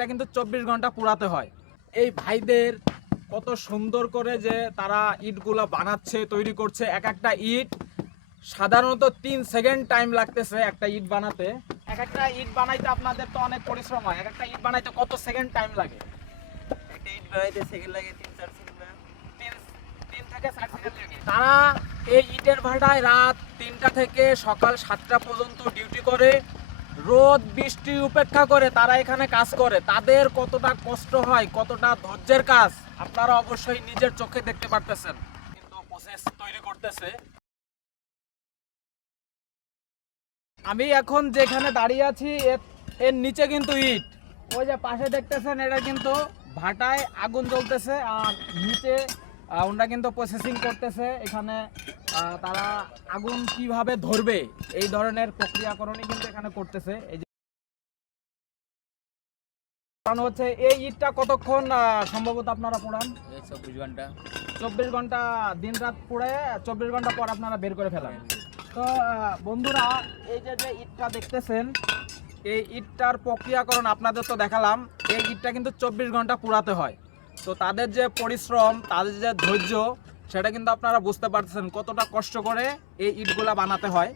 ইটটা কিন্তু 24 ঘন্টা পুরাতে হয়। এই ভাইদের কত সুন্দর করে যে তারা ইটগুলা বানাচ্ছে, তৈরি করছে। এক একটা ইট সাধারণত 3 সেকেন্ড টাইম লাগতেছে একটা ইট বানাতে। এক একটা ইট বানাইতে আপনাদের তো অনেক পরিশ্রম হয়। এক একটা ইট বানাইতে কত সেকেন্ড টাইম লাগে? একটা ইট বানাইতে সেকেন্ড লাগে 3-4 সেকেন্ড না? 3 থেকে 4 সেকেন্ড লাগে। তারা এই ইটের ভাটায় রাত 3টা থেকে সকাল 7টা পর্যন্ত ডিউটি করে, রোদ বৃষ্টি উপেক্ষা করে তারা এখানে কাজ করে। তাদের কতটা কষ্ট হয়, কতটা ধৈর্যের কাজ আপনারা অবশ্যই নিজের চোখে দেখতে পারতেছেন। কিন্তু প্রসেস তৈরি করতেছে। আমি এখন যেখানে দাঁড়িয়ে আছি এর নিচে কিন্তু ইট, ওই যে পাশে দেখতেছেন এটা কিন্তু ভাটায় আগুন জ্বলতেছে, আর নিচে ওনারা কিন্তু প্রসেসিং করতেছে। এখানে তারা আগুন কিভাবে ধরবে এই ধরনের প্রক্রিয়াকরণই কিন্তু এখানে করতেছে। এই যে কারণ হচ্ছে এই ইটটা কতক্ষণ সম্ভবত আপনারা পোড়ান? 24 ঘন্টা। 24 ঘন্টা দিন রাত পুড়ে 24 ঘন্টা পর আপনারা বের করে ফেলান। তো বন্ধুরা, এই যে ইটটা দেখতেছেন, এই ইটটার প্রক্রিয়াকরণ আপনাদের তো দেখালাম। এই ইটটা কিন্তু 24 ঘন্টা পুরাতে হয়। তো তাদের যে পরিশ্রম, তাদের যে ধৈর্য, সেটা কিন্তু আপনারা বুঝতে পারতেছেন কতটা কষ্ট করে এই ইটগুলা বানাতে হয়।